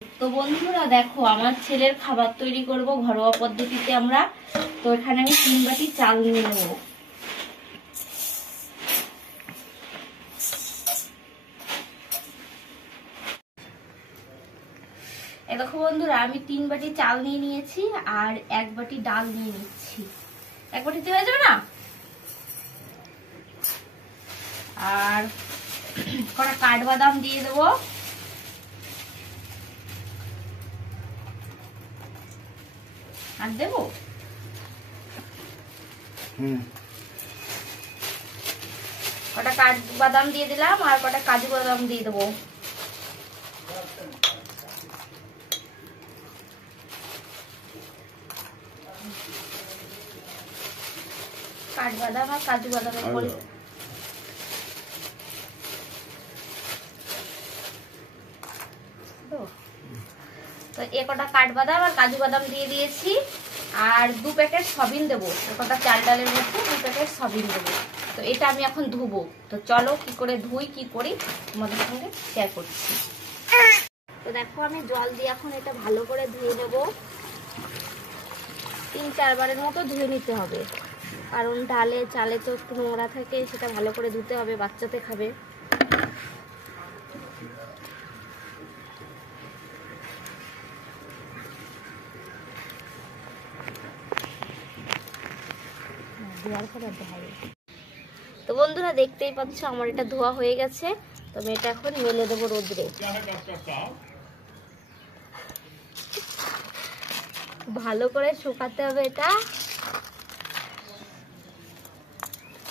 তো বন্ধুরা দেখো, আমার ছেলের খাবার তৈরি করব ঘরোয়া পদ্ধতিতে আমরা। তো এখানে আমি 3 বাটি চাল নিয়ে নেব। দেখো বন্ধুরা, আমি 3 বাটি চাল নিয়ে নিয়েছি আর 1 বাটি ডাল নিয়ে নিচ্ছি। 1 বাটিতে হয়ে যাবে না? আর কটা কাঠবাদাম দিয়ে দেবো। আর দেবো কটা কাঠবাদাম দিয়ে দিলাম আর কটা কাজু বাদাম দিয়ে দেবো। কাঠবাদাম আর কাজু বাদামের পরে তো এ কটা কাঠবাদাম আর কাজু বাদাম দিয়ে দিয়েছি। আর 2 প্যাকেট সবিন দেবো। এ কটা চাল ডালের মধ্যে 2 প্যাকেট সবিন দেবো। তো এটা আমি এখন ধুবো। তো চলো কি করে ধুই, কি করি তোমাদের সঙ্গে শেয়ার করছি। তো দেখো, আমি জল দিয়ে এখন এটা ভালো করে ধুয়ে নেব। 3-4 বারের মতো ধুয়ে নিতে হবে, কারণ ডালে চালে তো একটু নোংরা থাকে, সেটা ভালো করে ধুতে হবে, বাচ্চাতে খাবে। তো বন্ধুরা দেখতেই পাচ্ছ আমার এটা ধোয়া হয়ে গেছে। তবে এটা এখন মেলে দেবো রোদ্রে। ভালো করে শুকাতে হবে এটা।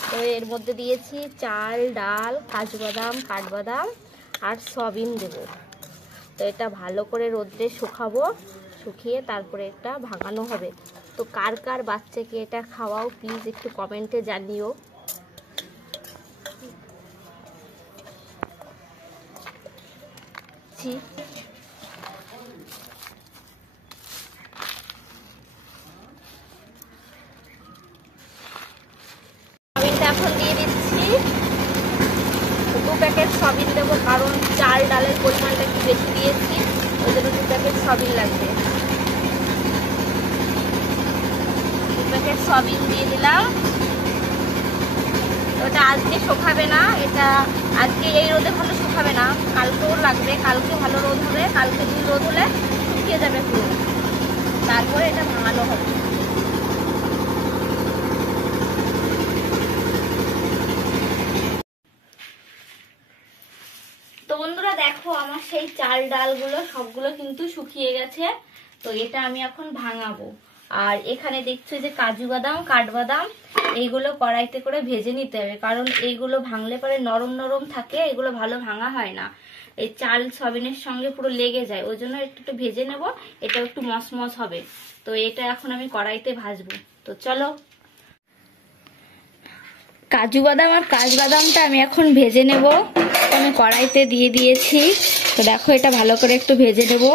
তো এর মধ্যে দিয়েছি চাল, ডাল, কাজু বাদাম, কাঠবাদাম আর সবিন দেব। তো এটা ভালো করে রোদ্রে শুকাবো, শুকিয়ে তারপরে এটা ভাঙানো হবে। তো কার কার বাচ্চাকে এটা খাওয়াও প্লিজ একটু কমেন্টে জানিও। এখন দিয়ে দিচ্ছি 2 প্যাকেট সবিন দেবো, কারণ চাল ডালের পরিমাণটা একটু বেশি দিয়েছি, ওই জন্য 2 প্যাকেট সবিন লাগবে। 2 প্যাকেট সবিন দিয়ে দিলাম। ওটা আজকে শুকাবে না, এটা আজকে এই রোদে ভালো শুকাবে না, কালকেও লাগবে। কালকে ভালো রোদ হবে, কালকে দিন রোদ হলে শুকিয়ে যাবে পুরো, তারপরে এটা ভাঙানো হবে। তো বন্ধুরা দেখো, আমার সেই চাল ডালগুলো সবগুলো কিন্তু শুকিয়ে গেছে। তো এটা আমি এখন ভাঙাবো। আর এখানে দেখছো যে কাজু বাদাম, কাঠবাদাম, এইগুলো কড়াইতে করে ভেজে নিতে হবে, কারণ এইগুলো ভাঙলে পরে নরম নরম থাকে, এগুলো ভালো ভাঙা হয় না, এই চাল সবিনের সঙ্গে পুরো লেগে যায়। ওই জন্য একটু একটু ভেজে নেব, এটা একটু মসমস হবে। তো এটা এখন আমি কড়াইতে ভাজবো। তো চলো, কাজু বাদাম আর কাঠবাদামটা আমি এখন ভেজে নেব। আমি কড়াইতে দিয়ে দিয়েছি। তো দেখো, এটা ভালো করে একটু ভেজে নেব।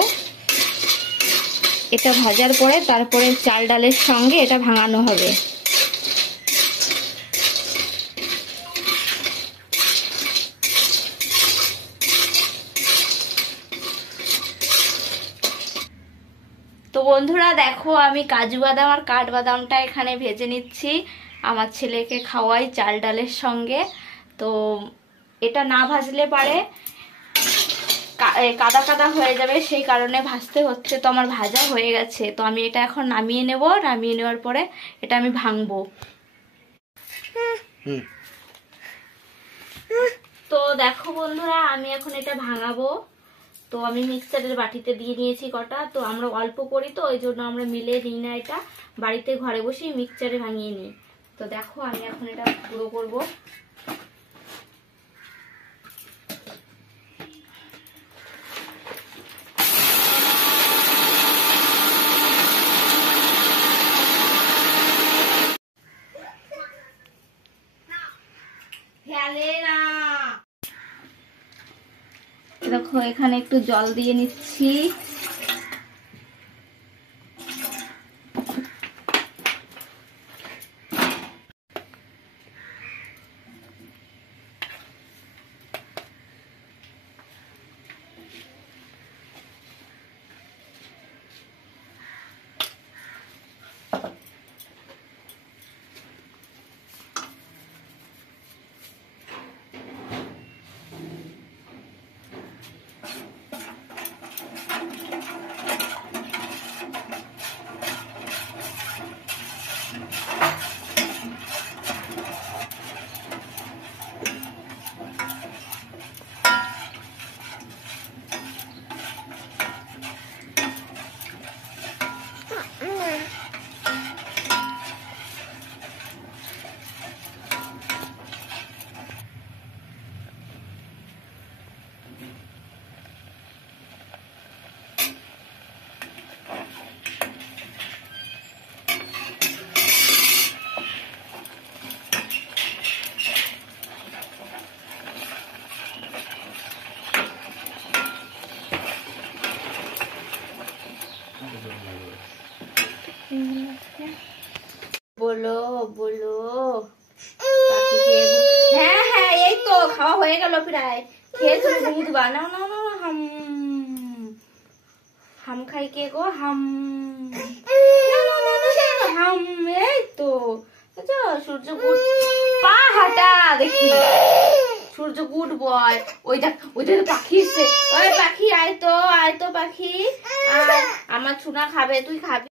এটা ভাজার পরে তারপরে চাল ডালের সঙ্গে এটা ভাঙানো হবে। তো বন্ধুরা দেখো, আমি কাজু বাদাম আর কাঠবাদামটা এখানে ভেজে নিচ্ছি, আমার ছেলেকে খাওয়াই চাল ডালের সঙ্গে। তো এটা না ভাজলে পারে কাদা কাদা হয়ে যাবে, সেই কারণে ভাজতে হচ্ছে। তো আমার ভাজা হয়ে গেছে, তো আমি এটা এখন নামিয়ে নেব। নামিয়ে নেওয়ার পরে এটা আমি ভাঙবো। তো দেখো বন্ধুরা, আমি এখন এটা ভাঙাবো। তো আমি মিক্সচারের বাটিতে দিয়ে নিয়েছি কটা। তো আমরা অল্প করি, তো ওই জন্য আমরা মিলে নিই না, এটা বাড়িতে ঘরে বসেই মিক্সচারে ভাঙিয়ে নিই। তো দেখো, আমি এখন এটা গুঁড়ো করবো। দেখো, এখানে একটু জল দিয়ে নিচ্ছি। বলো বলো। হ্যাঁ হ্যাঁ এই তো খাওয়া হয়ে গেল প্রায়। খেয়ে তুমি দুধ বানাও না না হাম হাম খাই কে গো হাম হাম। এই তো সূর্য গুড পা হাঁটা দেখি সূর্য গুড বয়। ওইটা পাখি এসছে। ওই পাখি আয় তো পাখি। আর আমার ছুনা খাবে, তুই খাবি?